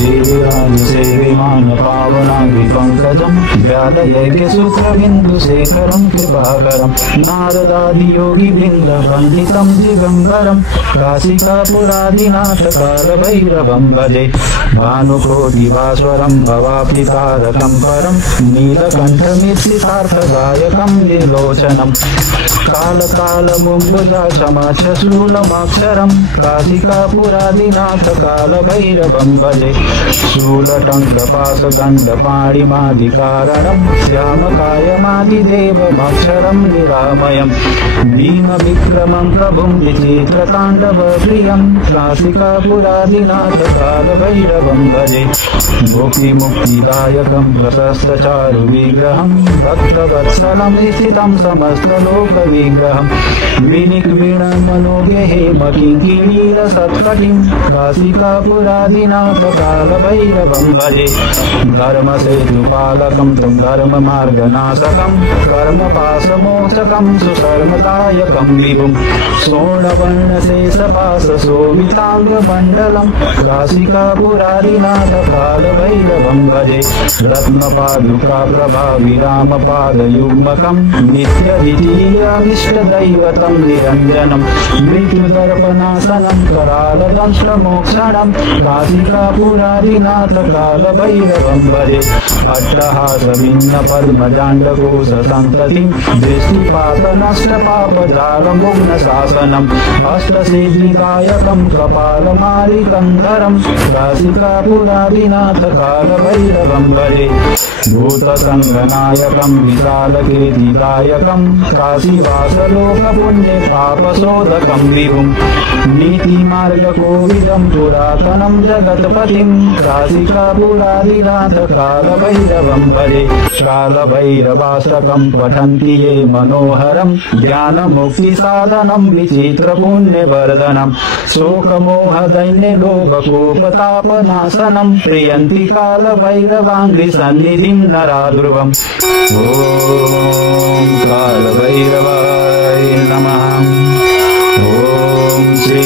देवराजसेविमान पावनाङ्घ्रिपङ्कजं व्यालयैक्यसूत्रबिन्दुशेखरं कृपाकरं नारदादियोगिवृन्दवन्दितं दिगम्बरं काशिकापुरादिनाथकालभैरवं भजे भानुकोटिभास्वरं भवाप्तितारकं परं नीलकण्ठमित्सितार्थदायकं निर्लोचनं कालकालमुम्बुजाक्षमाक्षशूलमाक्षरं काशिकापुरादिनाथकालभैरवं भजे शूलटङ्कपाशदण्डपाणिमादिकारणं श्यामकायमादिदेवमक्षरं निरामयं भीमविक्रमं प्रभुं विचित्रताण्डवप्रियं काशिकापुरादिनाथकालभैरवं भजे भोक्तिमुक्तिदायकं प्रशस्तचारुविग्रहं भक्तवत्सलं स्थितं समस्तलोकविग्रहं विनिक्रीणमनोव्यहेमकिङ्किणीरसत्कटिं काशिकापुरादिनाथकालभैरवं भजे धर्मसेतुपालकं तं धर्ममार्गनाशकं कर्मपाशमोचकं सुशर्मदायकं विभुं सोमवर्णशेषपाशशोभिताङ्गमण्डलं काशिकापुरादिनाथकालभैरवं भजे रत्नपादुकाप्रभाविरामपादयुग्मकं नित्यद्वितीयमिष्टदैवतं निरञ्जनं मृत्युदर्पणासनं करालदंष्ट्रमोक्षणं काशिकापुरादिनाथकालभैरवं भजे अट्टहासभिन्नपद्मजाण्डकोशसन्ततिं दृष्टिपातनष्टपापजालमुग्नशासनम् अष्टसिद्धिदायकं कपालमालिकन्धरं काशिकापुरादिनाथकालभैरवं भजे भूतसङ्गनायकं विशालकीर्तिदायकं काशीवासलोकपुण्यपापशोधकं विभुं नीतिमार्गकोविदं पुरातनं जगत्पतिं काशिकापुरादिनाथकालभैरवं भजे कालभैरवाष्टकं पठन्ति ये मनोहरं ज्ञानमुक्तिसाधनं विचित्रपुण्यवर्धनं शोकमोहदैन्यलोभकोपतापनाशनं प्रियन्ति कालभैरवाङ्घ्रिसन्निधिं नरा ध्रुवम् ॐ कालभैरवाय नमः। ॐ श्री